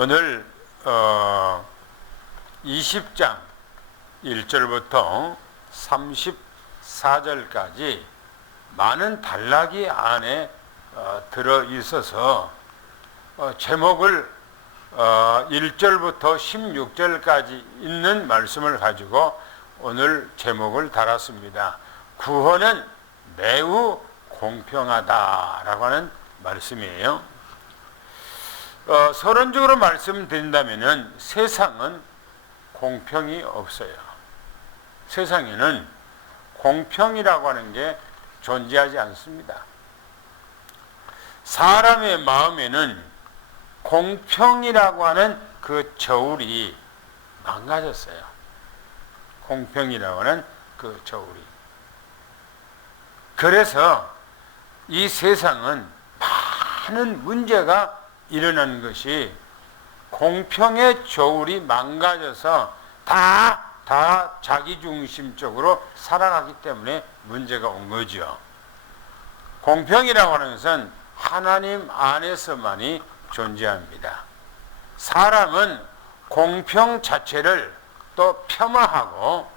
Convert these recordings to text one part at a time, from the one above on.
오늘 20장 1절부터 34절까지 많은 단락이 안에 들어 있어서 제목을 1절부터 16절까지 있는 말씀을 가지고 오늘 제목을 달았습니다. 구원은 매우 공평하다라고 하는 말씀이에요. 서론적으로 말씀드린다면 세상은 공평이 없어요. 세상에는 공평이라고 하는 게 존재하지 않습니다. 사람의 마음에는 공평이라고 하는 그 저울이 망가졌어요. 공평이라고 하는 그 저울이. 그래서 이 세상은 많은 문제가 일어나는 것이 공평의 저울이 망가져서 다 자기중심적으로 살아가기 때문에 문제가 온 거죠. 공평이라고 하는 것은 하나님 안에서만이 존재합니다. 사람은 공평 자체를 또 폄하하고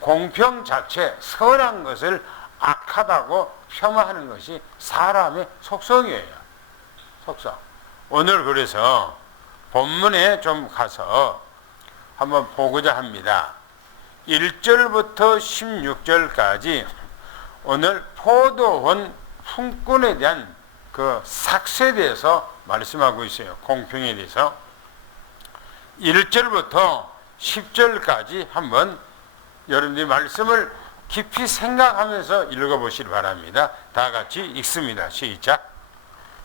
공평 자체, 선한 것을 악하다고 폄하하는 것이 사람의 속성이에요. 속성. 오늘 그래서 본문에 좀 가서 한번 보고자 합니다. 1절부터 16절까지 오늘 포도원 품꾼에 대한 그 삭세에 대해서 말씀하고 있어요. 공평에 대해서. 1절부터 10절까지 한번 여러분들이 말씀을 깊이 생각하면서 읽어보시기 바랍니다. 다 같이 읽습니다. 시작.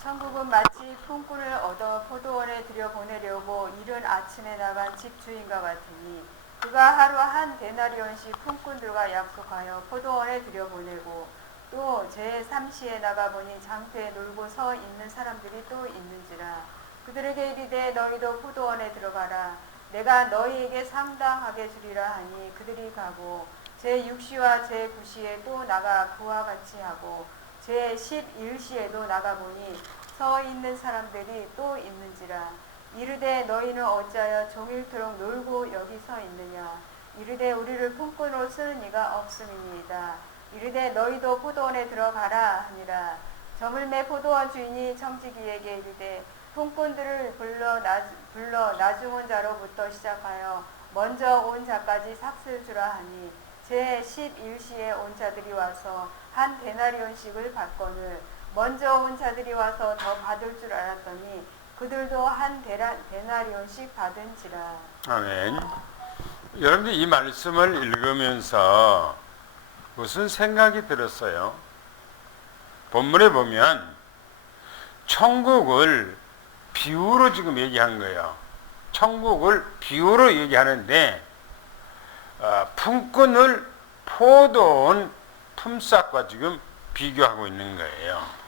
천국은 마치 품꾼을 얻어 포도원에 들여보내려고 이른 아침에 나간 집주인과 같으니 그가 하루 한 데나리온씩 품꾼들과 약속하여 포도원에 들여보내고 또 제3시에 나가보니 장터에 놀고 서 있는 사람들이 또 있는지라. 그들에게 이르되 너희도 포도원에 들어가라. 내가 너희에게 상당하게 주리라 하니 그들이 가고 제6시와 제9시에 또 나가 그와 같이 하고 제11시에도 나가보니 서 있는 사람들이 또 있는지라. 이르되 너희는 어찌하여 종일토록 놀고 여기 서 있느냐. 이르되 우리를 품꾼으로 쓰는 이가 없음이니이다. 이르되 너희도 포도원에 들어가라 하니라. 저물매 포도원 주인이 청지기에게 이르되 품꾼들을 불러 나중온 자로부터 시작하여 먼저 온 자까지 삭슬 주라 하니 제11시에 온 자들이 와서 한 데나리온씩을 받거늘 먼저 온 자들이 와서 더 받을 줄 알았더니 그들도 한 데나리온씩 받은지라. 아멘. 여러분들 이 말씀을 읽으면서 무슨 생각이 들었어요? 본문에 보면 천국을 비유로 지금 얘기한 거예요. 천국을 비유로 얘기하는데 품꾼을 포도원 품삯과 지금 비교하고 있는 거예요.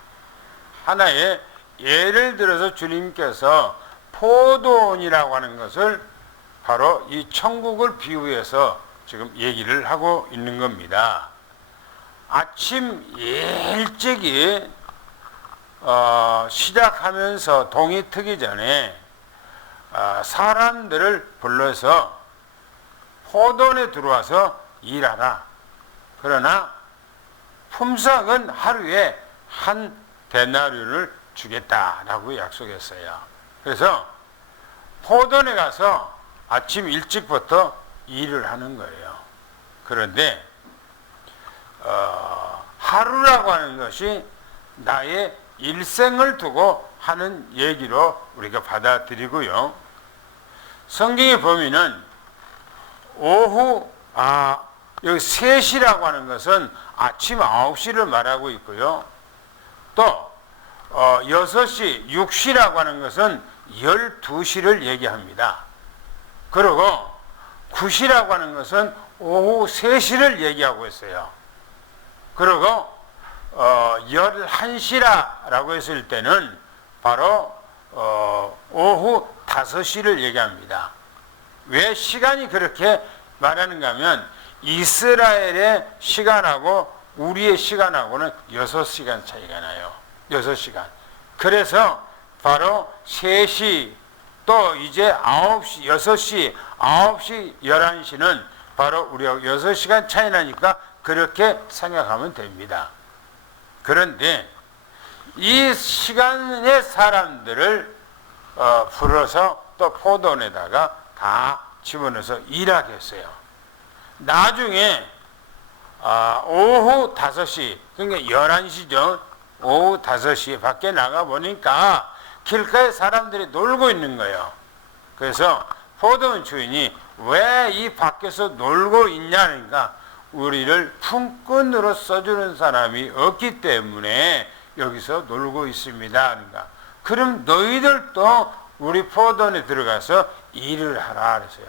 하나의 예를 들어서 주님께서 포도원이라고 하는 것을 바로 이 천국을 비유해서 지금 얘기를 하고 있는 겁니다. 아침 일찍이 시작하면서 동이 트기 전에 사람들을 불러서 포도원에 들어와서 일하라. 그러나 품삯은 하루에 한 데나리온을 주겠다라고 약속했어요. 그래서 포도원에 가서 아침 일찍부터 일을 하는 거예요. 그런데 하루라고 하는 것이 나의 일생을 두고 하는 얘기로 우리가 받아들이고요. 성경에 보면은 오후 여기 3시라고 하는 것은 아침 9시를 말하고 있고요. 또 6시, 6시라고 하는 것은 12시를 얘기합니다. 그리고 9시라고 하는 것은 오후 3시를 얘기하고 있어요. 그리고 11시라고 했을 때는 바로 오후 5시를 얘기합니다. 왜 시간이 그렇게 말하는가 하면 이스라엘의 시간하고 우리의 시간하고는 6시간 차이가 나요. 6시간. 그래서 바로 3시 또 이제 9시, 6시, 9시, 11시는 바로 우리하고 6시간 차이 나니까 그렇게 생각하면 됩니다. 그런데 이 시간의 사람들을 불어서 또 포도원에다가 다 집어넣어서 일하겠어요. 나중에 오후 5시, 그러니까 11시죠. 오후 5시에 밖에 나가 보니까 길가에 사람들이 놀고 있는 거예요. 그래서 포도원 주인이 왜 이 밖에서 놀고 있냐니까 우리를 품꾼으로 써주는 사람이 없기 때문에 여기서 놀고 있습니다. 그러니까 그럼 너희들도 우리 포도원에 들어가서 일을 하라 그랬어요.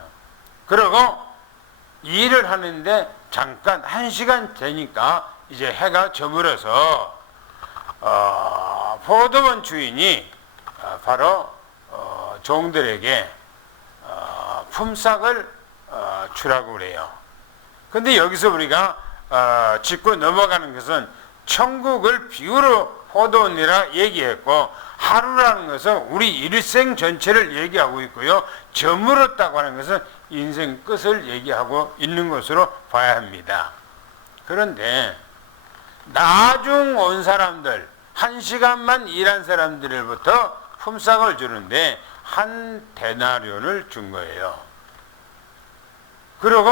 그리고 일을 하는데 잠깐 1시간 되니까 이제 해가 저물어서 포도원 주인이 바로 종들에게 품삯을 주라고 그래요. 근데 여기서 우리가 짚고 넘어가는 것은 천국을 비유로 포도원이라 얘기했고 하루라는 것은 우리 일생 전체를 얘기하고 있고요. 저물었다고 하는 것은 인생 끝을 얘기하고 있는 것으로 봐야 합니다. 그런데 나중 온 사람들, 1시간만 일한 사람들부터 품삯을 주는데 한 데나리온을 준 거예요. 그리고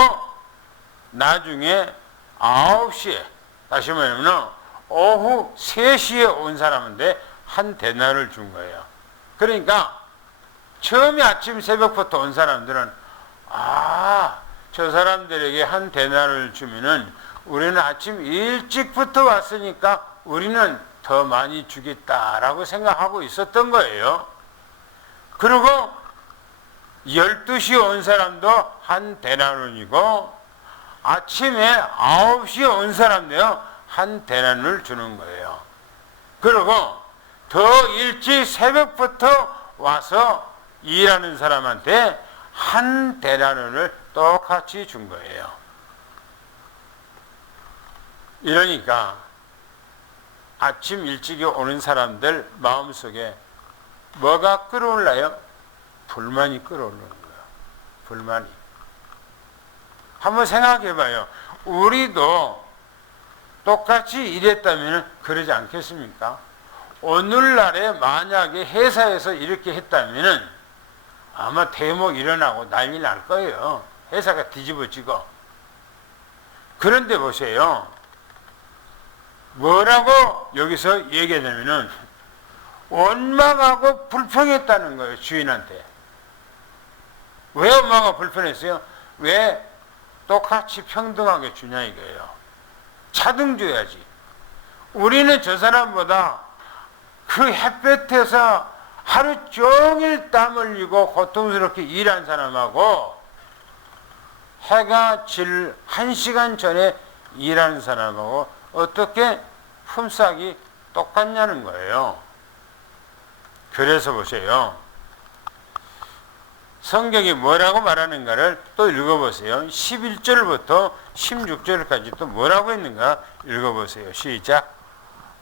나중에 9시에, 다시 말하면 오후 3시에 온 사람인데 한 데나리온을 준 거예요. 그러니까 처음에 아침 새벽부터 온 사람들은 저 사람들에게 한 데나리온을 주면은 우리는 아침 일찍부터 왔으니까 우리는 더 많이 주겠다라고 생각하고 있었던 거예요. 그리고 12시에 온 사람도 한 데나리온이고 아침에 9시에 온 사람도요 한 데나리온을 주는 거예요. 그리고 더 일찍 새벽부터 와서 일하는 사람한테 한 데나리온을 똑같이 준 거예요. 이러니까 아침 일찍이 오는 사람들 마음속에 뭐가 끌어올라요? 불만이 끌어오르는 거예요. 불만이. 한번 생각해 봐요. 우리도 똑같이 일했다면 그러지 않겠습니까? 오늘날에 만약에 회사에서 이렇게 했다면 아마 대목 일어나고 난리 날 거예요. 회사가 뒤집어지고. 그런데 보세요. 뭐라고 여기서 얘기하냐면은 원망하고 불평했다는 거예요. 주인한테. 왜 원망하고 불평했어요? 왜 똑같이 평등하게 주냐 이거예요. 차등 줘야지. 우리는 저 사람보다 그 햇볕에서 하루 종일 땀 흘리고 고통스럽게 일한 사람하고 해가 질 1시간 전에 일하는 사람하고 어떻게 품삯이 똑같냐는 거예요. 그래서 보세요. 성경이 뭐라고 말하는가를 또 읽어보세요. 11절부터 16절까지 또 뭐라고 했는가 읽어보세요. 시작.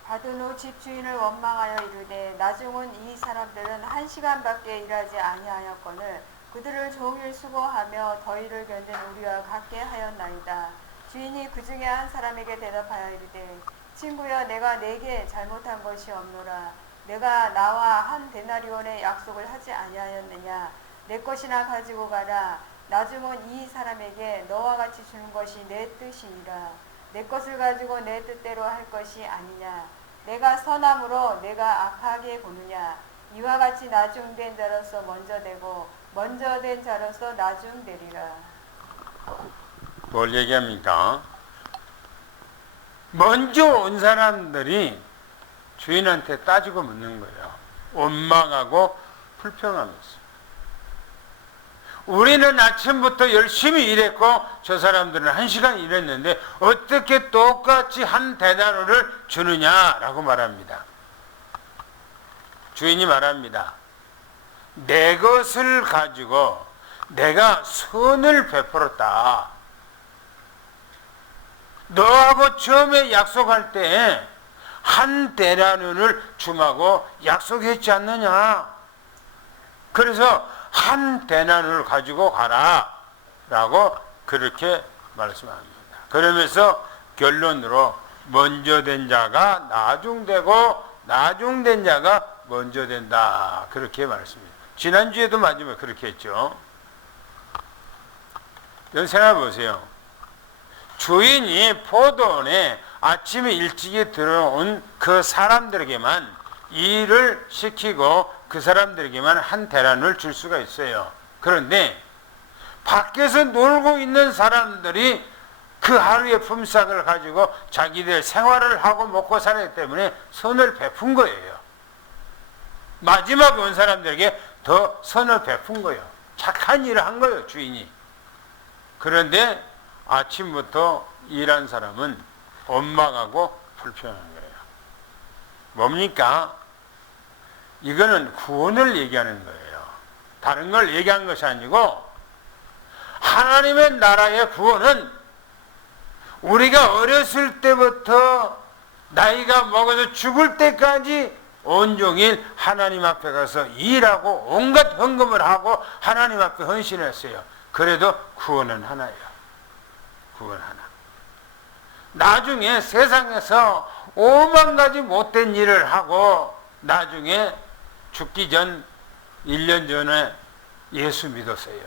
받은 후 집주인을 원망하여 이르되 나중은 이 사람들은 1시간밖에 일하지 아니하였거늘 그들을 종일 수고하며 더위를 견딘 우리와 같게 하였나이다. 주인이 그 중에 한 사람에게 대답하여 이르되 친구여 내가 네게 잘못한 것이 없노라. 내가 나와 한 데나리온의 약속을 하지 아니하였느냐. 내 것이나 가지고 가라. 나중은 이 사람에게 너와 같이 주는 것이 내 뜻이니라. 내 것을 가지고 내 뜻대로 할 것이 아니냐. 내가 선함으로 내가 악하게 보느냐. 이와 같이 나중된 자로서 먼저 되고 먼저 된 자로서 나중되리라. 뭘 얘기합니까? 먼저 온 사람들이 주인한테 따지고 묻는 거예요. 원망하고 불평하면서. 우리는 아침부터 열심히 일했고 저 사람들은 1시간 일했는데 어떻게 똑같이 한 데나리온을 주느냐라고 말합니다. 주인이 말합니다. 내 것을 가지고 내가 선을 베풀었다. 너하고 처음에 약속할 때 한 데나리온을 주마고 약속했지 않느냐. 그래서 한 대나루를 가지고 가라 라고 그렇게 말씀합니다. 그러면서 결론으로 먼저 된 자가 나중되고 나중된 자가 먼저 된다 그렇게 말씀합니다. 지난주에도 마지막에 그렇게 했죠. 여러분 생각해 보세요. 주인이 포도원에 아침에 일찍이 들어온 그 사람들에게만 일을 시키고 그 사람들에게만 한 대란을 줄 수가 있어요. 그런데 밖에서 놀고 있는 사람들이 그 하루의 품삯을 가지고 자기들 생활을 하고 먹고 살기 때문에 선을 베푼 거예요. 마지막에 온 사람들에게 더 선을 베푼 거예요. 착한 일을 한 거예요, 주인이. 그런데 아침부터 일한 사람은 원망하고 불평한 거예요. 뭡니까? 이거는 구원을 얘기하는 거예요. 다른 걸 얘기한 것이 아니고 하나님의 나라의 구원은 우리가 어렸을 때부터 나이가 먹어서 죽을 때까지 온종일 하나님 앞에 가서 일하고 온갖 헌금을 하고 하나님 앞에 헌신했어요. 그래도 구원은 하나예요. 구원 하나. 나중에 세상에서 5만 가지 못된 일을 하고 나중에 죽기 전 1년 전에 예수 믿었어요.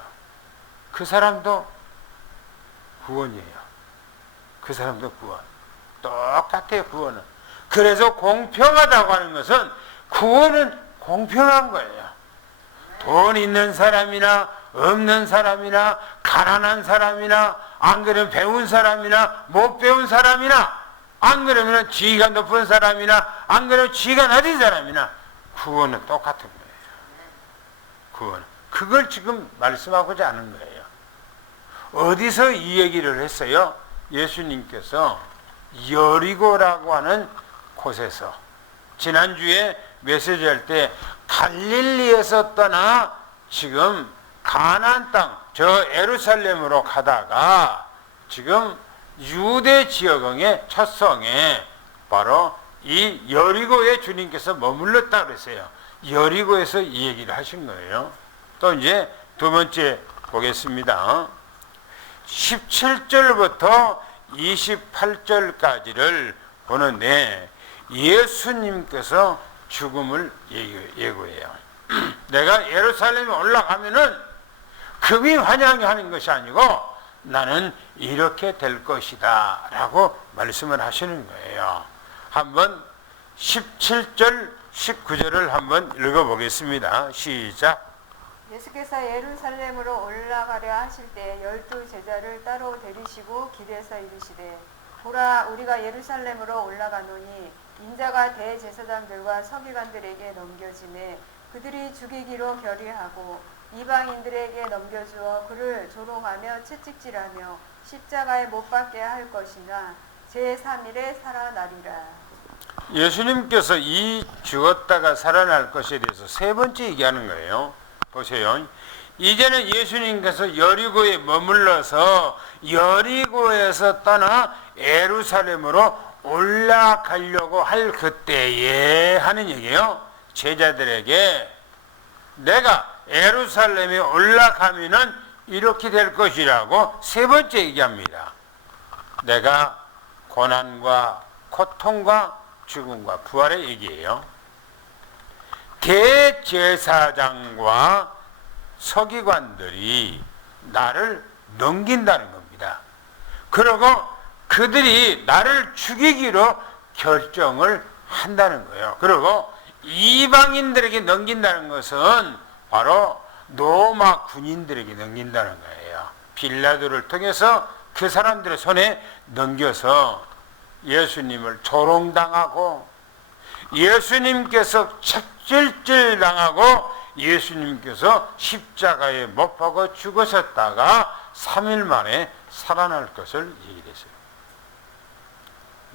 그 사람도 구원이에요. 그 사람도 구원. 똑같아요, 구원은. 그래서 공평하다고 하는 것은 구원은 공평한 거예요. 돈 있는 사람이나 없는 사람이나 가난한 사람이나 안 그러면 배운 사람이나 못 배운 사람이나 안 그러면 지위가 높은 사람이나 안 그러면 지위가 낮은 사람이나 구원은 똑같은 거예요. 구원. 그걸 지금 말씀하고자 하는 거예요. 어디서 이 얘기를 했어요? 예수님께서 여리고라고 하는 곳에서 지난주에 메시지 할 때 갈릴리에서 떠나 지금 가나안 땅, 저 예루살렘으로 가다가 지금 유대 지역의 첫 성에 바로 이 여리고에 주님께서 머물렀다 그랬어요. 여리고에서 이 얘기를 하신 거예요. 또 이제 두 번째 보겠습니다. 17절부터 28절까지를 보는데 예수님께서 죽음을 예고해요. 내가 예루살렘에 올라가면은 금이 환영하는 것이 아니고 나는 이렇게 될 것이다 라고 말씀을 하시는 거예요. 한번 17절 19절을 한번 읽어보겠습니다. 시작. 예수께서 예루살렘으로 올라가려 하실 때 12 제자를 따로 데리시고 길에서 이르시되 보라 우리가 예루살렘으로 올라가노니 인자가 대제사장들과 서기관들에게 넘겨지매 그들이 죽이기로 결의하고 이방인들에게 넘겨주어 그를 조롱하며 채찍질하며 십자가에 못 박게 할 것이나 제3일에 살아나리라. 예수님께서 이 죽었다가 살아날 것에 대해서 세 번째 얘기하는 거예요. 보세요. 이제는 예수님께서 여리고에 머물러서 여리고에서 떠나 예루살렘으로 올라가려고 할 그때에 하는 얘기예요. 제자들에게 내가 예루살렘에 올라가면은 이렇게 될 것이라고 세 번째 얘기합니다. 내가 고난과 고통과 죽음과 부활의 얘기예요. 대제사장과 서기관들이 나를 넘긴다는 겁니다. 그리고 그들이 나를 죽이기로 결정을 한다는 거예요. 그리고 이방인들에게 넘긴다는 것은 바로 로마 군인들에게 넘긴다는 거예요. 빌라도를 통해서 그 사람들의 손에 넘겨서 예수님을 조롱당하고 예수님께서 채찍질 당하고 예수님께서 십자가에 못 박아 죽으셨다가 3일 만에 살아날 것을 얘기했어요.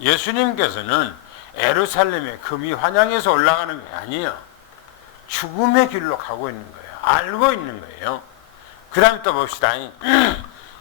예수님께서는 예루살렘에 금이 환영해서 올라가는 게 아니에요. 죽음의 길로 가고 있는 거예요. 알고 있는 거예요. 그 다음에 또 봅시다.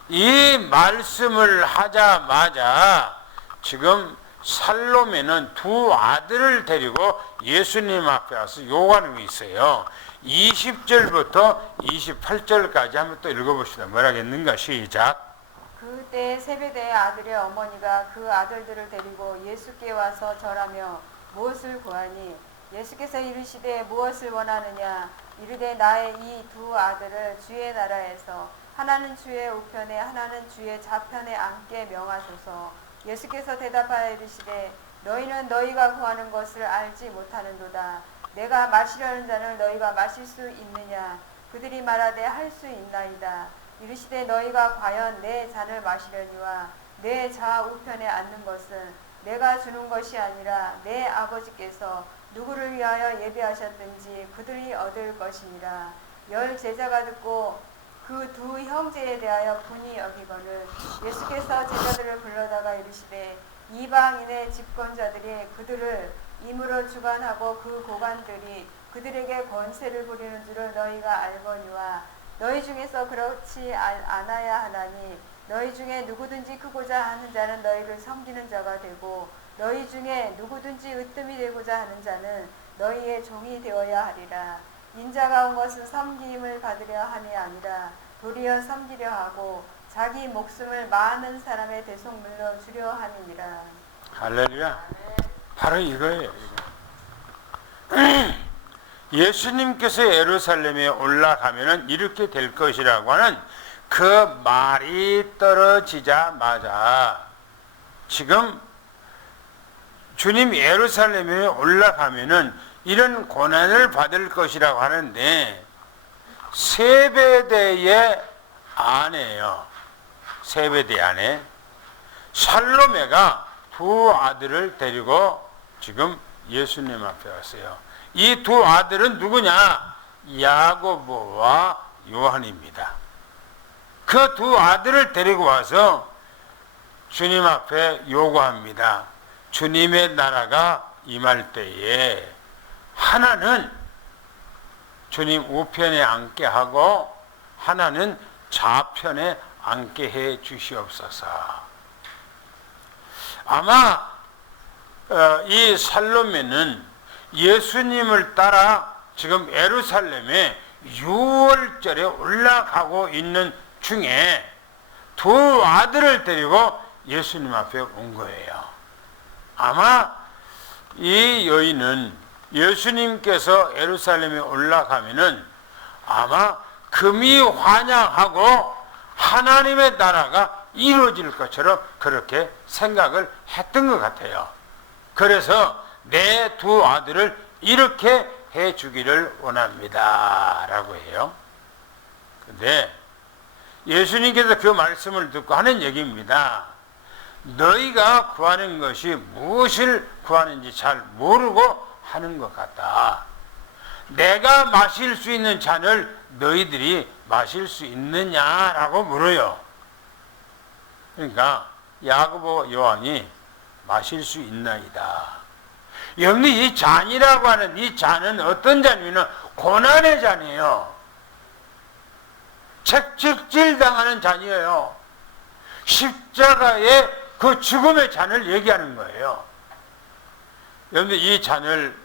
이 말씀을 하자마자 지금 살로메는 두 아들을 데리고 예수님 앞에 와서 요구하는 게 있어요. 20절부터 28절까지 한번 또 읽어봅시다. 뭐라겠는가? 시작. 그때 세베대의 아들의 어머니가 그 아들들을 데리고 예수께 와서 절하며 무엇을 구하니 예수께서 이르시되 무엇을 원하느냐 이르되 나의 이 두 아들을 주의 나라에서 하나는 주의 우편에 하나는 주의 좌편에 앉게 명하소서. 예수께서 대답하여 이르시되 너희는 너희가 구하는 것을 알지 못하는도다. 내가 마시려는 잔을 너희가 마실 수 있느냐 그들이 말하되 할 수 있나이다. 이르시되 너희가 과연 내 잔을 마시려니와 내 좌우편에 앉는 것은 내가 주는 것이 아니라 내 아버지께서 누구를 위하여 예비하셨든지 그들이 얻을 것이니라. 10 제자가 듣고 그 두 형제에 대하여 분이 여기거늘 예수께서 제자들을 불러다가 이르시되 이방인의 집권자들이 그들을 임으로 주관하고 그 고관들이 그들에게 권세를 부리는 줄을 너희가 알거니와 너희 중에서 그렇지 않아야 하나니 너희 중에 누구든지 크고자 하는 자는 너희를 섬기는 자가 되고 너희 중에 누구든지 으뜸이 되고자 하는 자는 너희의 종이 되어야 하리라. 인자가 온 것은 섬김을 받으려 함이 아니라 도리어 섬기려 하고 자기 목숨을 많은 사람의 대속물로 주려 함이니라. 할렐루야. 바로 이거예요. 예수님께서 예루살렘에 올라가면은 이렇게 될 것이라고 하는 그 말이 떨어지자마자 지금 주님 예루살렘에 올라가면은 이런 고난을 받을 것이라고 하는데 세베대의 아내예요. 세베대 아내 살로메가 두 아들을 데리고 지금 예수님 앞에 왔어요. 이 두 아들은 누구냐? 야고보와 요한입니다. 그 두 아들을 데리고 와서 주님 앞에 요구합니다. 주님의 나라가 임할 때에 하나는 주님 우편에 앉게 하고 하나는 좌편에 앉게 해 주시옵소서. 아마 이 살로메는 예수님을 따라 지금 예루살렘에 6월절에 올라가고 있는 중에 두 아들을 데리고 예수님 앞에 온 거예요. 아마 이 여인은 예수님께서 예루살렘에 올라가면은 아마 금이 환영하고 하나님의 나라가 이루어질 것처럼 그렇게 생각을 했던 것 같아요. 그래서 내 두 아들을 이렇게 해 주기를 원합니다. 라고 해요. 근데 예수님께서 그 말씀을 듣고 하는 얘기입니다. 너희가 구하는 것이 무엇을 구하는지 잘 모르고 하는 것 같다. 내가 마실 수 있는 잔을 너희들이 마실 수 있느냐라고 물어요. 그러니까 야고보 요한이 마실 수 있나이다. 여러분들 이 잔이라고 하는 이 잔은 어떤 잔이냐면 고난의 잔이에요. 채찍질 당하는 잔이에요. 십자가의 그 죽음의 잔을 얘기하는 거예요. 여러분들 이 잔을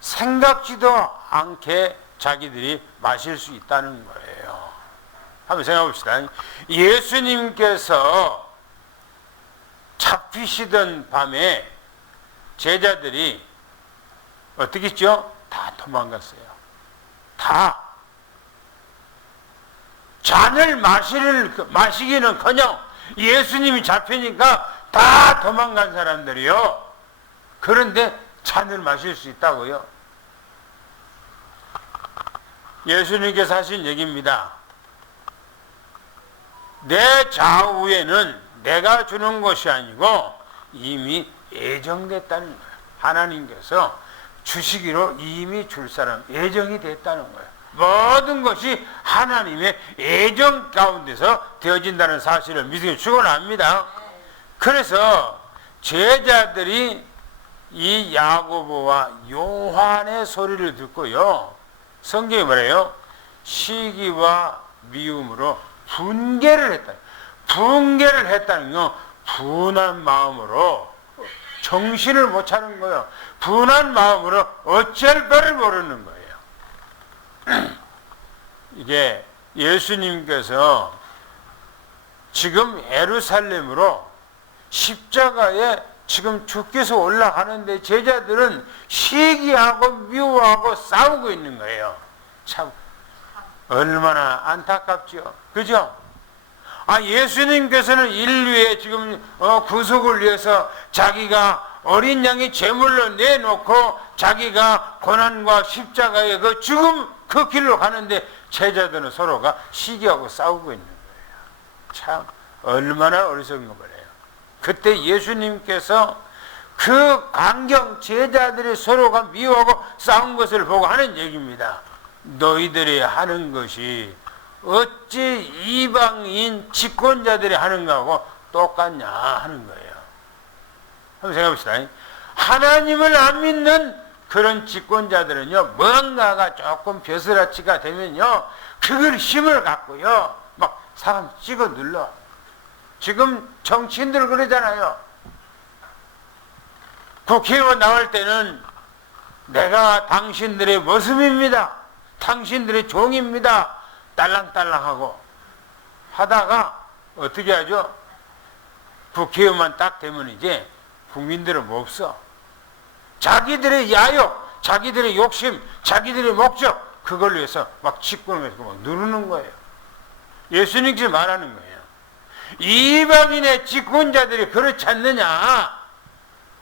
생각지도 않게 자기들이 마실 수 있다는 거예요. 한번 생각해 봅시다. 예수님께서 잡히시던 밤에 제자들이 어떻게 했죠? 다 도망갔어요. 다. 잔을 마시기는커녕 예수님이 잡히니까 다 도망간 사람들이요. 그런데 잔을 마실 수 있다고요? 예수님께서 하신 얘기입니다. 내 좌우에는 내가 주는 것이 아니고 이미 예정됐다는 거예요. 하나님께서 주시기로 이미 줄 사람 예정이 됐다는 거예요. 모든 것이 하나님의 예정 가운데서 되어진다는 사실을 믿음이 축원합니다. 그래서 제자들이 이 야고보와 요한의 소리를 듣고요. 성경이 뭐래요? 시기와 미움으로 분개를 했다. 분개를 했다는 건 분한 마음으로 정신을 못 차는 거예요. 분한 마음으로 어쩔 바를 모르는 거예요. 이게 예수님께서 지금 예루살렘으로 십자가에 지금 주께서 올라가는데 제자들은 시기하고 미워하고 싸우고 있는 거예요. 참 얼마나 안타깝죠. 그죠? 예수님께서는 인류의 지금 구속을 위해서 자기가 어린 양의 제물로 내놓고 자기가 고난과 십자가의 그 죽음 그 길로 가는데 제자들은 서로가 시기하고 싸우고 있는 거예요. 참 얼마나 어리석은 거예요. 그때 예수님께서 그 광경 제자들이 서로가 미워하고 싸운 것을 보고 하는 얘기입니다. 너희들이 하는 것이 어찌 이방인 집권자들이 하는 거하고 똑같냐 하는 거예요. 한번 생각해 봅시다. 하나님을 안 믿는 그런 집권자들은요, 뭔가가 조금 벼슬아치가 되면요, 그걸 힘을 갖고요, 막 사람 찍어 눌러. 지금 정치인들 그러잖아요. 국회의원 나올 때는 내가 당신들의 모습입니다. 당신들의 종입니다. 딸랑딸랑하고 하다가 어떻게 하죠? 국회의원만 딱 되면 이제 국민들은 뭐 없어. 자기들의 야욕, 자기들의 욕심, 자기들의 목적 그걸 위해서 막 집권을 해서 막 누르는 거예요. 예수님께서 말하는 거예요. 이방인의 집권자들이 그렇지 않느냐?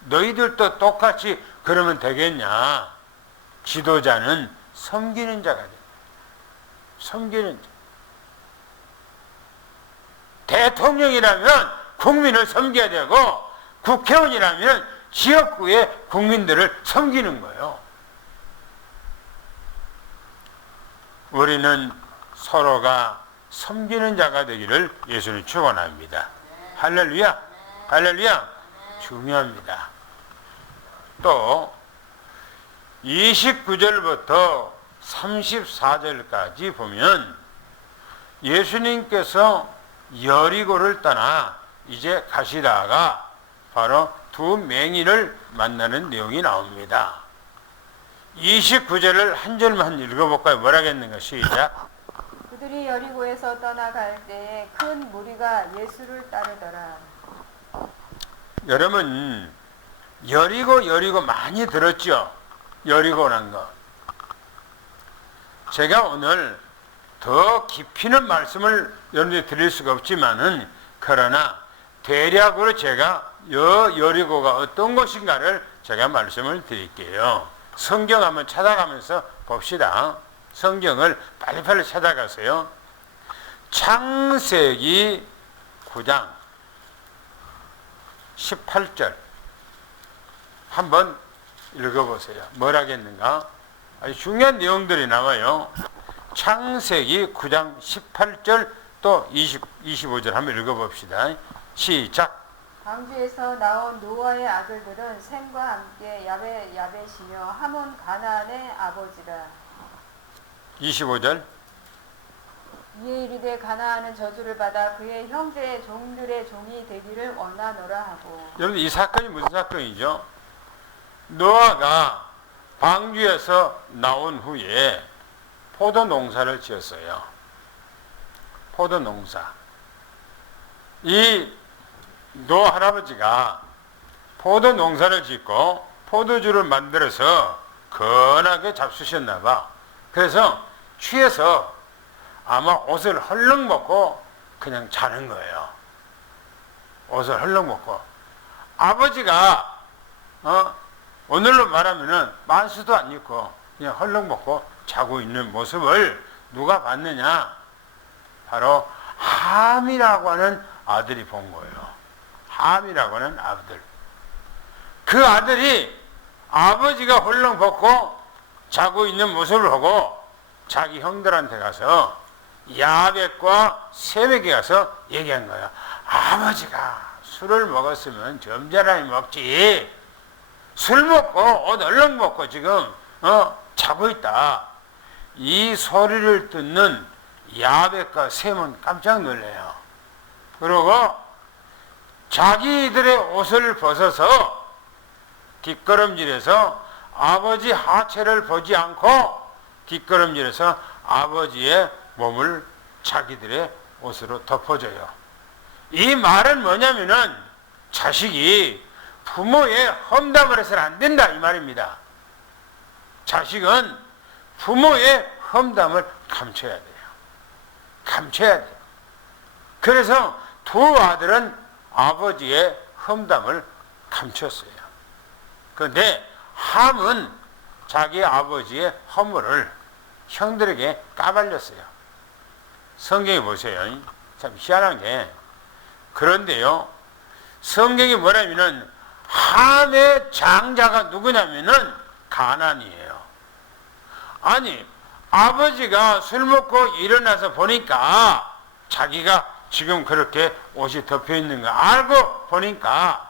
너희들도 똑같이 그러면 되겠냐? 지도자는 섬기는 자가 돼. 섬기는 자. 대통령이라면 국민을 섬겨야 되고 국회의원이라면 지역구의 국민들을 섬기는 거예요. 우리는 서로가 섬기는 자가 되기를 예수님 축원합니다. 할렐루야. 할렐루야. 중요합니다. 또 29절부터 34절까지 보면 예수님께서 여리고를 떠나 이제 가시다가 바로 두 맹인을 만나는 내용이 나옵니다. 29절을 한 절만 읽어볼까요? 뭐라겠는가? 시작. 그들이 여리고에서 떠나갈 때에 큰 무리가 예수를 따르더라. 여러분 여리고 많이 들었죠? 여리고란 거. 제가 오늘 더 깊이는 말씀을 여러분들이 드릴 수가 없지만은 그러나 대략으로 제가 여리고가 어떤 곳인가를 제가 말씀을 드릴게요. 성경 한번 찾아가면서 봅시다. 성경을 빨리빨리 찾아가세요. 창세기 9장 18절 한번 읽어보세요. 뭐라겠는가? 아주 중요한 내용들이 나와요. 창세기 9장 18절 또 25절 한번 읽어봅시다. 시작. 광주에서 나온 노아의 아들들은 셈과 함께 야벳이며 함은 가나안의 아버지라. 25절. 이에 이르되 가나안은 저주를 받아 그의 형제의 종들의 종이 되기를 원하노라 하고. 여러분 이 사건이 무슨 사건이죠? 노아가 방주에서 나온 후에 포도 농사를 지었어요. 포도 농사. 이 노아 할아버지가 포도 농사를 짓고 포도주를 만들어서 건하게 잡수셨나 봐. 그래서 취해서 아마 옷을 헐렁 벗고 그냥 자는 거예요. 옷을 헐렁 벗고. 아버지가 오늘로 말하면은 만수도 안 입고 그냥 헐렁 벗고 자고 있는 모습을 누가 봤느냐? 바로 함이라고 하는 아들이 본 거예요. 함이라고 하는 아들. 그 아들이 아버지가 헐렁 벗고 자고 있는 모습을 보고 자기 형들한테 가서 야벳과 셈에게 가서 얘기한 거야. 아버지가 술을 먹었으면 점잖이 먹지. 술 먹고 옷 얼렁 먹고 지금 자고 있다. 이 소리를 듣는 야벳과 셈은 깜짝 놀래요. 그리고 자기들의 옷을 벗어서 뒷걸음질해서 아버지 하체를 보지 않고 뒷걸음질해서 아버지의 몸을 자기들의 옷으로 덮어줘요. 이 말은 뭐냐면은 자식이 부모의 험담을 해서는 안 된다 이 말입니다. 자식은 부모의 험담을 감춰야 돼요. 감춰야 돼요. 그래서 두 아들은 아버지의 험담을 감췄어요. 그런데 함은 자기 아버지의 허물을 형들에게 까발렸어요. 성경에 보세요. 참 희한한 게, 그런데요, 성경이 뭐냐면은 함의 장자가 누구냐면은 가나안이에요. 아니, 아버지가 술 먹고 일어나서 보니까 자기가 지금 그렇게 옷이 덮여 있는 거 알고 보니까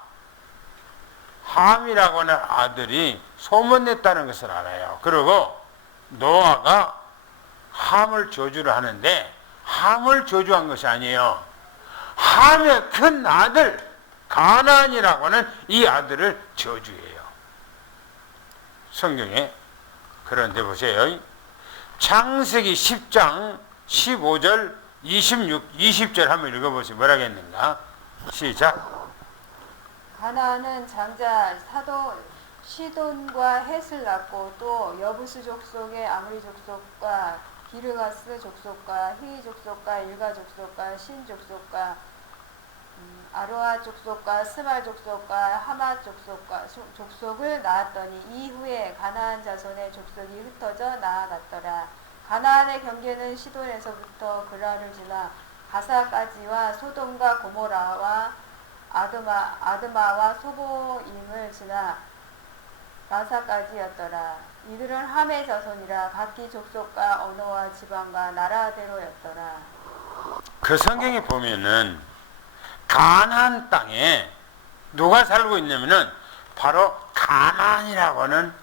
함이라고 하는 아들이 소문냈다는 것을 알아요. 그리고 노아가 함을 저주를 하는데 함을 저주한 것이 아니에요. 함의 큰 아들 가나안이라고 하는 이 아들을 저주해요. 성경에. 그런데 보세요. 창세기 10장 15절 26, 20절 한번 읽어보세요. 뭐라겠는가? 시작. 가나안은 장자 시돈과 헷을 낳고 또 여부스 족속의 아므리 족속과 기르가스 족속과 히위 족속과 일가 족속과 신 족속과 아로아 족속과 스말 족속과 하맛 족속을 낳았더니 이후에 가나안 자손의 족속이 흩어져 나아갔더라. 가나안의 경계는 시돈에서부터 그라를 지나 가사까지와 소돔과 고모라와 아드마와 소보임을 지나 가사까지였더라. 이들은 함의 자손이라 각기 족속과 언어와 지방과 나라대로였더라. 그 성경에 보면은 가나안 땅에 누가 살고 있냐면은 바로 가나안이라고 하는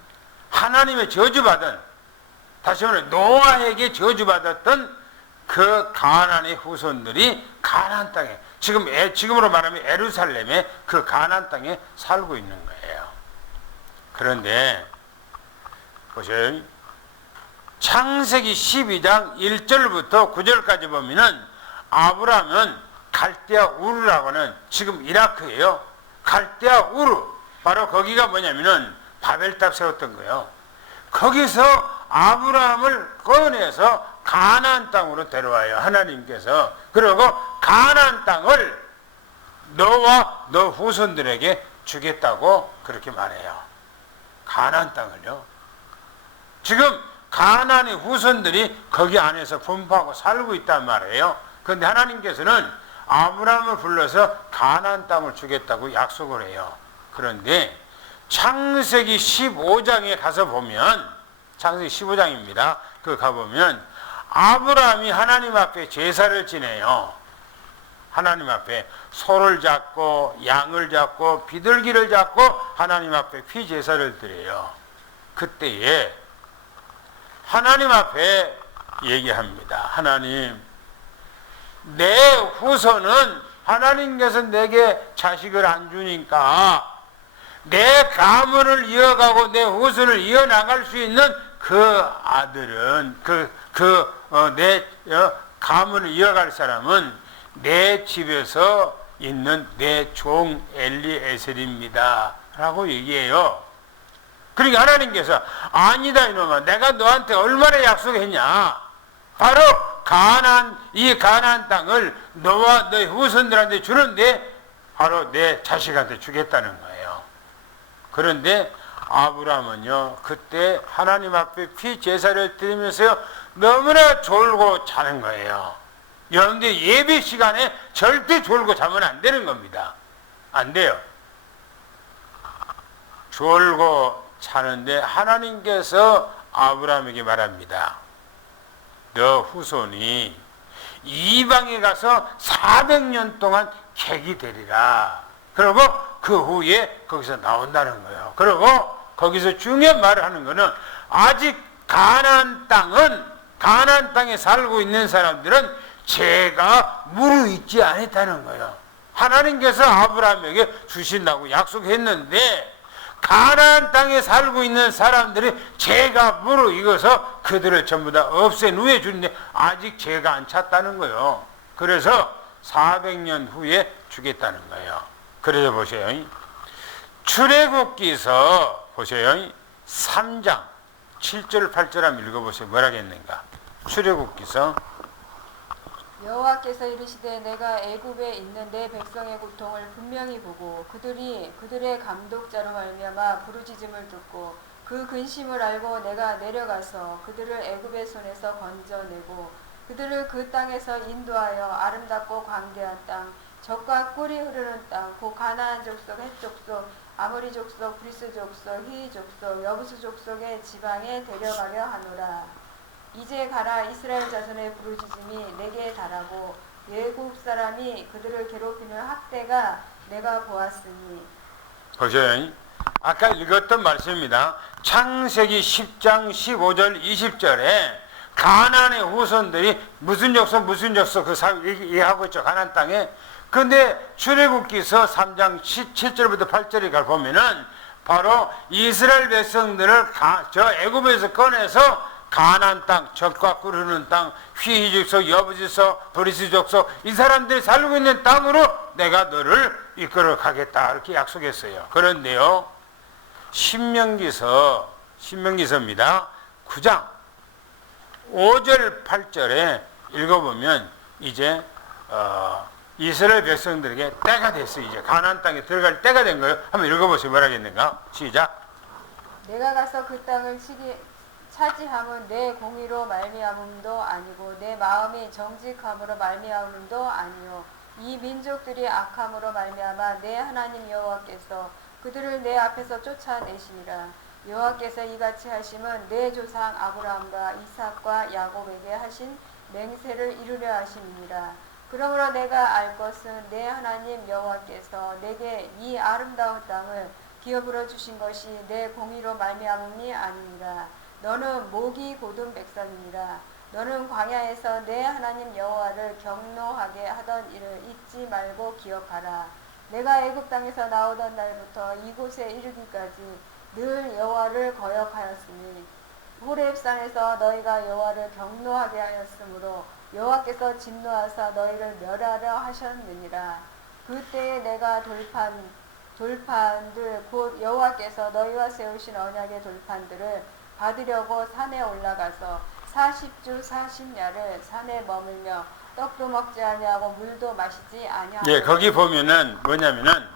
하나님의 저주받은, 다시 말해 노아에게 저주받았던 그 가나안의 후손들이 가나안 땅에, 지금으로 말하면 예루살렘의 그 가나안 땅에 살고 있는 거예요. 그런데 보세요. 창세기 12장 1절부터 9절까지 보면은 아브라함은 갈대아 우르라고 하는, 지금 이라크예요. 갈대아 우르, 바로 거기가 뭐냐면은 바벨탑 세웠던 거예요. 거기서 아브라함을 꺼내서 가나안 땅으로 데려와요. 하나님께서. 그리고 가나안 땅을 너와 너 후손들에게 주겠다고 그렇게 말해요. 가나안 땅을요. 지금 가나안의 후손들이 거기 안에서 분포하고 살고 있단 말이에요. 그런데 하나님께서는 아브라함을 불러서 가나안 땅을 주겠다고 약속을 해요. 그런데 창세기 15장에 가서 보면, 창세기 15장입니다. 그 가보면 아브라함이 하나님 앞에 제사를 지내요. 하나님 앞에 소를 잡고 양을 잡고 비둘기를 잡고 하나님 앞에 피제사를 드려요. 그때에 하나님 앞에 얘기합니다. 하나님, 내 후손은 하나님께서 내게 자식을 안 주니까 내 가문을 이어가고 내 후손을 이어나갈 수 있는 그 아들은 내 가문을 이어갈 사람은 내 집에서 있는 내 종 엘리에셀입니다 라고 얘기해요. 그러니까 하나님께서 아니다 이놈아, 내가 너한테 얼마나 약속했냐, 바로 이 가나안 땅을 너와 너의 후손들한테 주는데 바로 내 자식한테 주겠다는 거예요. 그런데 아브라함은요, 그때 하나님 앞에 피제사를 드리면서요 너무나 졸고 자는 거예요. 여러분들 예배 시간에 절대 졸고 자면 안 되는 겁니다. 안 돼요. 졸고 자는데 하나님께서 아브라함에게 말합니다. 너 후손이 이방에 가서 400년 동안 객이 되리라. 그리고 그 후에 거기서 나온다는 거예요. 그리고 거기서 중요한 말을 하는 거는 아직 가나안 땅에 살고 있는 사람들은 죄가 무르익지 않았다는 거예요. 하나님께서 아브라함에게 주신다고 약속했는데 가나안 땅에 살고 있는 사람들이 죄가 무르익어서 그들을 전부 다 없애누에 주는데 아직 죄가 안 찼다는 거예요. 그래서 400년 후에 주겠다는 거예요. 그래서 보세요. 출애굽기서 보세요. 3장 7절 8절 한번 읽어보세요. 뭐라겠는가. 출애굽기서 여호와께서 이르시되 내가 애굽에 있는 내 백성의 고통을 분명히 보고 그들의 감독자로 말미암아 부르짖음을 듣고 그 근심을 알고 내가 내려가서 그들을 애굽의 손에서 건져내고 그들을 그 땅에서 인도하여 아름답고 광대한 땅 젖과 꿀이 흐르는 땅 곧 가나안 족속 헷 족속 아모리 족속 브리스 족속 히위 족속 여부수 족속의 지방에 데려가려 하노라. 이제 가라. 이스라엘 자손의 부르짖음이 내게 달하고 애굽 사람이 그들을 괴롭히는 학대가 내가 보았으니. 보세요. 아까 읽었던 말씀입니다. 창세기 10장 15절 20절에 가나안의 후손들이 무슨 족속 그 사회 얘기하고 있죠. 가나안 땅에. 근데 출애굽기서 3장 7절부터 8절에 가 보면은 바로 이스라엘 백성들을 저 애굽에서 꺼내서 가나안 땅, 젖과 꿀 흐르는 땅, 휘히 족속, 여부지 족속, 브리스 족속 이 사람들이 살고 있는 땅으로 내가 너를 이끌어 가겠다 이렇게 약속했어요. 그런데요. 신명기서입니다. 9장 5절 8절에 읽어보면 이제 이스라엘 백성들에게 때가 됐어요. 이제 가나안 땅에 들어갈 때가 된 거예요. 한번 읽어보세요. 뭐라겠는가? 시작. 내가 가서 그 땅을 차지함은 내 공의로 말미암음도 아니고 내 마음이 정직함으로 말미암음도 아니요 이 민족들이 악함으로 말미암아 내 하나님 여호와께서 그들을 내 앞에서 쫓아내시니라. 여호와께서 이같이 하심은 내 조상 아브라함과 이삭과 야곱에게 하신 맹세를 이루려 하심이니라. 그러므로 내가 알 것은 내 하나님 여호와께서 내게 이 아름다운 땅을 기업으로 주신 것이 내 공의로 말미암음이 아니니라. 너는 목이 곧은 백성이니라. 너는 광야에서 내 하나님 여호와를 경노하게 하던 일을 잊지 말고 기억하라. 내가 애굽 땅에서 나오던 날부터 이곳에 이르기까지 늘 여호와를 거역하였으니 호렙산에서 너희가 여호와를 경노하게 하였으므로 여호와께서 진노하사 너희를 멸하려 하셨느니라. 그때에 내가 돌판들 곧 여호와께서 너희와 세우신 언약의 돌판들을 받으려고 산에 올라가서 40주 40야를 산에 머물며 떡도 먹지 아니하고 물도 마시지 아니하고. 예, 거기 보면은 뭐냐면은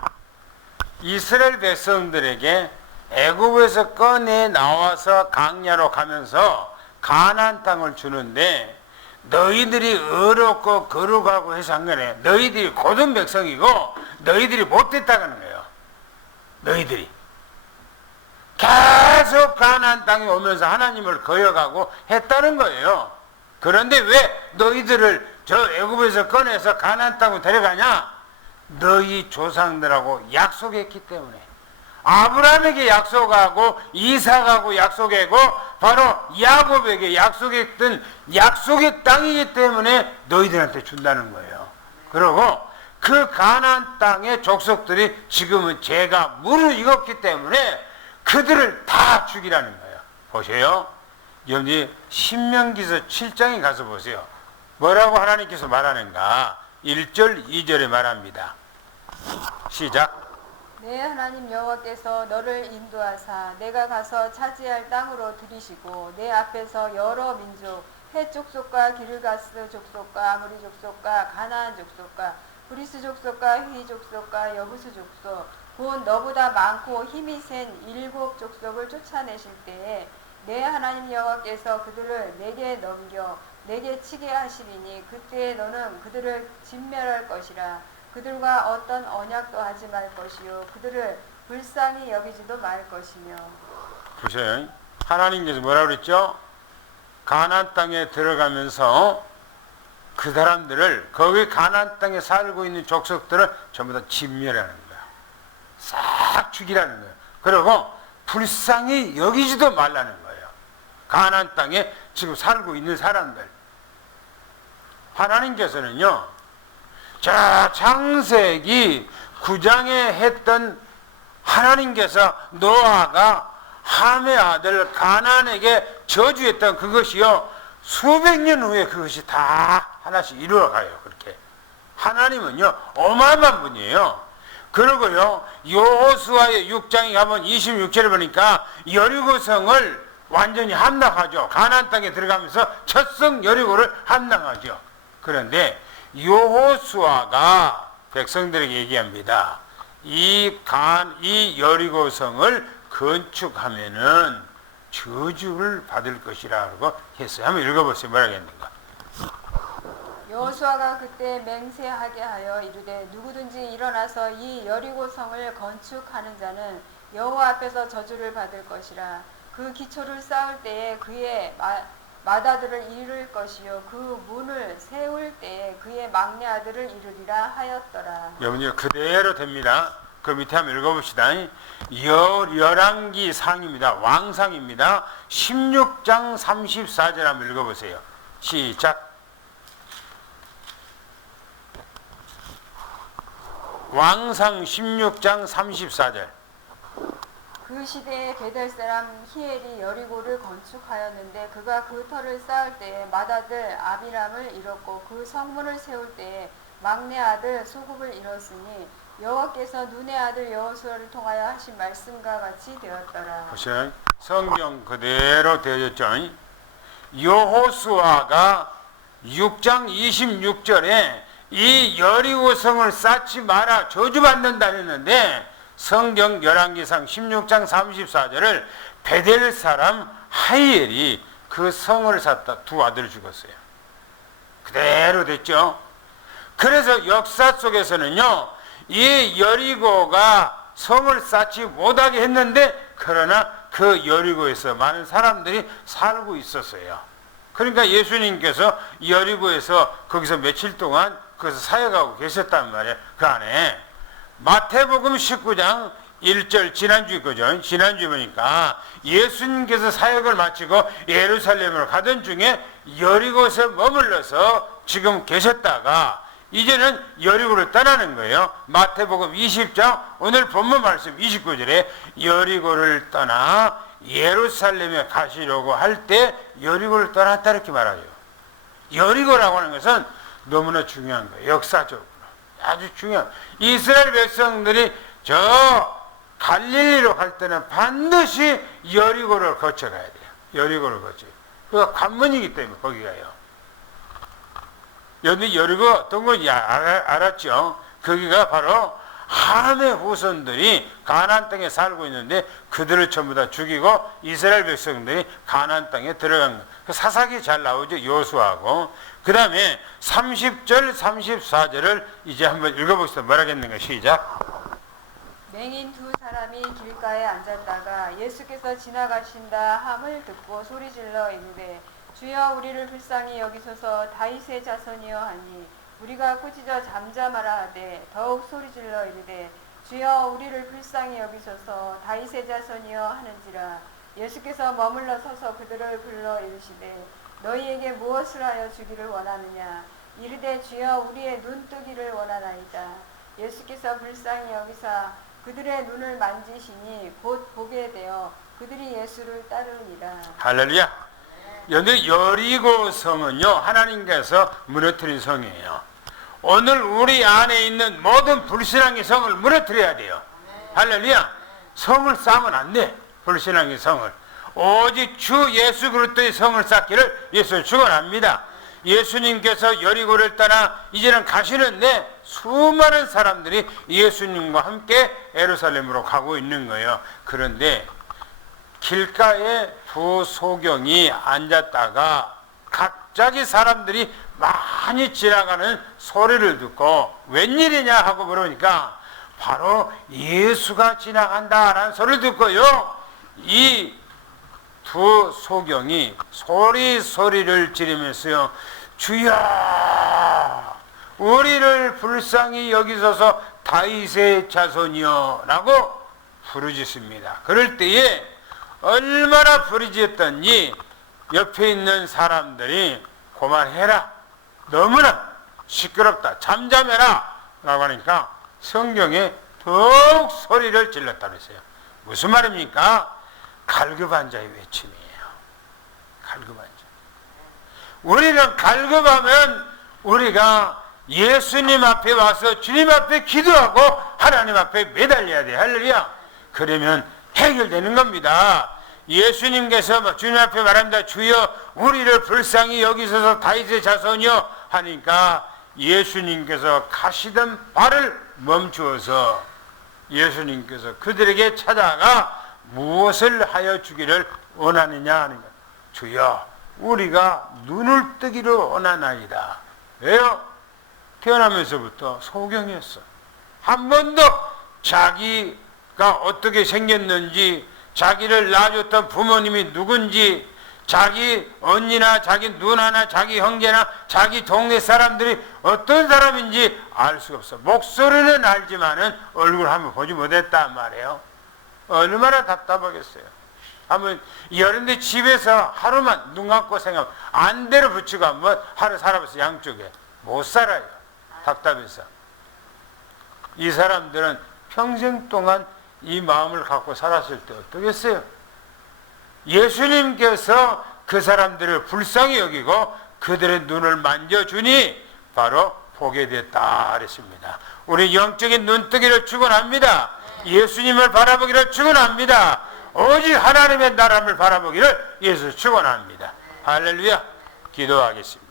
이스라엘 백성들에게 애굽에서 꺼내 나와서 강야로 가면서 가나안 땅을 주는데 너희들이 어렵고 거룩하고 해서 한 거네. 너희들이 고든 백성이고 너희들이 못됐다는 거예요. 너희들이 계속 가나안 땅에 오면서 하나님을 거역하고 했다는 거예요. 그런데 왜 너희들을 저 애굽에서 꺼내서 가나안 땅으로 데려가냐? 너희 조상들하고 약속했기 때문에. 아브라함에게 약속하고 이삭하고 약속했고 바로 야곱에게 약속했던 약속의 땅이기 때문에 너희들한테 준다는 거예요. 그리고 그 가나안 땅의 족속들이 지금은 죄가 무르익었기 때문에 그들을 다 죽이라는 거예요. 보세요. 여기 신명기서 7장에 가서 보세요. 뭐라고 하나님께서 말하는가? 1절 2절에 말합니다. 시작. 내 하나님 여호와께서 너를 인도하사 내가 가서 차지할 땅으로 들이시고 내 앞에서 여러 민족 헷 족속과 기르가스 족속과 아모리 족속과 가나안 족속과 브리스 족속과 휘 족속과 여부수 족속 곧 너보다 많고 힘이 센 7 족속을 쫓아내실 때에 내 하나님 여호와께서 그들을 내게 넘겨 내게 치게 하시리니 그때에 너는 그들을 진멸할 것이라. 그들과 어떤 언약도 하지 말 것이요 그들을 불쌍히 여기지도 말 것이며. 보세요. 하나님께서 뭐라고 그랬죠? 가나안 땅에 들어가면서 그 사람들을 거기 가나안 땅에 살고 있는 족속들을 전부 다 진멸하는 거야. 싹 죽이라는 거예요. 그리고 불쌍히 여기지도 말라는 거예요. 가나안 땅에 지금 살고 있는 사람들. 하나님께서는요. 자, 창세기 9장에 했던 하나님께서 노아가 함의 아들 가나안에게 저주했던 그것이요, 수백 년 후에 그것이 다 하나씩 이루어가요. 그렇게 하나님은요 어마어마한 분이에요. 그리고요 여호수아의 6장에 가면 26절에 보니까 여리고성을 완전히 함락하죠. 가나안 땅에 들어가면서 첫성 여리고를 함락하죠. 그런데 여호수아가 백성들에게 얘기합니다. 이 여리고성을 건축하면은 저주를 받을 것이라고 했어요. 한번 읽어보세요. 뭐라겠는가? 여호수아가 그때 맹세하게 하여 이르되 누구든지 일어나서 이 여리고성을 건축하는 자는 여호와 앞에서 저주를 받을 것이라. 그 기초를 쌓을 때에 그의 맏아들을 이룰 것이요 그 문을 세울 때에 그의 막내 아들을 이루리라 하였더라. 여러분요 그대로 됩니다. 그 밑에 한번 읽어봅시다. 열왕기 상입니다. 왕상입니다. 16장 34절 한번 읽어보세요. 시작. 왕상 16장 34절. 그 시대에 베델 사람 히엘이 여리고를 건축하였는데 그가 그 터를 쌓을 때에 맏아들 아비람을 잃었고 그 성문을 세울 때에 막내 아들 소굽을 잃었으니 여호와께서 눈의 아들 여호수아를 통하여 하신 말씀과 같이 되었더라. 보세요. 성경 그대로 되어졌죠. 여호수아가 6장 26절에 이 여리고성을 쌓지 마라 저주받는다 했는데 성경 열왕기상 16장 34절을 베델 사람 하이엘이 그 성을 쌓다 두 아들을 죽었어요. 그대로 됐죠. 그래서 역사 속에서는요 이 여리고가 성을 쌓지 못하게 했는데 그러나 그 여리고에서 많은 사람들이 살고 있었어요. 그러니까 예수님께서 여리고에서 거기서 며칠 동안 거기서 사역하고 계셨단 말이에요. 그 안에 마태복음 19장 1절 지난주에 거죠. 지난주에 보니까 예수님께서 사역을 마치고 예루살렘으로 가던 중에 여리고에 머물러서 지금 계셨다가 이제는 여리고를 떠나는 거예요. 마태복음 20장 오늘 본문 말씀 29절에 여리고를 떠나 예루살렘에 가시려고 할 때 여리고를 떠났다 이렇게 말하죠. 여리고라고 하는 것은 너무나 중요한 거예요. 역사적으로 아주 중요한. 이스라엘 백성들이 저 갈릴리로 갈 때는 반드시 여리고를 거쳐가야 돼요. 여리고를 거쳐요. 그가 관문이기 때문에 거기가요. 여기 여리고 어떤 건지 알았죠? 거기가 바로 함의 후손들이 가나안 땅에 살고 있는데 그들을 전부 다 죽이고 이스라엘 백성들이 가나안 땅에 들어간 거예요. 그 사사기 잘 나오죠. 여호수아하고. 그 다음에 30절 34절을 이제 한번 읽어보겠습니다. 뭐라겠는가 시작. 맹인 두 사람이 길가에 앉았다가 예수께서 지나가신다 함을 듣고 소리질러 이르되 주여 우리를 불쌍히 여기소서 다윗의 자손이여 하니 우리가 꾸짖어 잠잠하라 하되 더욱 소리질러 이르되 주여 우리를 불쌍히 여기소서 다윗의 자손이여 하는지라. 예수께서 머물러 서서 그들을 불러 이르시되 너희에게 무엇을 하여 주기를 원하느냐. 이르되 주여 우리의 눈뜨기를 원하나이다. 예수께서 불쌍히 여기사 그들의 눈을 만지시니 곧 보게 되어 그들이 예수를 따르니라. 할렐루야. 여기 여리고성은요 하나님께서 무너뜨린 성이에요. 오늘 우리 안에 있는 모든 불신앙의 성을 무너뜨려야 돼요. 할렐루야. 성을 쌓으면 안 돼. 불신앙의 성을. 오직 주 예수 그리스도의 성을 쌓기를 예수는 축원합니다. 예수님께서 여리고를 떠나 이제는 가시는데 수많은 사람들이 예수님과 함께 예루살렘으로 가고 있는 거예요. 그런데 길가에 두 소경이 앉았다가 갑자기 사람들이 많이 지나가는 소리를 듣고 웬일이냐 하고 물으니까 바로 예수가 지나간다라는 소리를 듣고요. 이 두 소경이 소리를 지르면서요. 주여 우리를 불쌍히 여기소서 다윗의 자손이여 라고 부르짖습니다. 그럴 때에 얼마나 부르짖었더니 옆에 있는 사람들이 그만해라. 너무나 시끄럽다. 잠잠해라. 라고 하니까 성경에 더욱 소리를 질렀다 그랬어요. 무슨 말입니까? 갈급한 자의 외침이에요. 갈급한 자. 우리는 갈급하면 우리가 예수님 앞에 와서 주님 앞에 기도하고 하나님 앞에 매달려야 돼. 할렐루야. 그러면 해결되는 겁니다. 예수님께서 주님 앞에 말합니다. 주여 우리를 불쌍히 여기소서 다윗의 자손이여 하니까 예수님께서 가시던 발을 멈추어서 예수님께서 그들에게 찾아가 무엇을 하여 주기를 원하느냐 하는 것. 주여 우리가 눈을 뜨기를 원하나이다. 왜요? 태어나면서부터 소경이었어. 한 번도 자기가 어떻게 생겼는지, 자기를 낳아줬던 부모님이 누군지, 자기 언니나 자기 누나나 자기 형제나 자기 동네 사람들이 어떤 사람인지 알 수가 없어. 목소리는 알지만은 얼굴 한번 보지 못했단 말이에요. 얼마나 답답하겠어요. 한번 여름에 집에서 하루만 눈 감고 생각하면 안대로 붙이고 한번 하루 살아봤어요. 양쪽에 못 살아요. 답답해서. 이 사람들은 평생 동안 이 마음을 갖고 살았을 때 어떠겠어요? 예수님께서 그 사람들을 불쌍히 여기고 그들의 눈을 만져주니 바로 보게 됐다 그랬습니다. 우리 영적인 눈뜨기를 축원합니다. 예수님을 바라보기를 축원합니다. 오직 하나님의 나라를 바라보기를 예수 축원합니다. 할렐루야. 기도하겠습니다.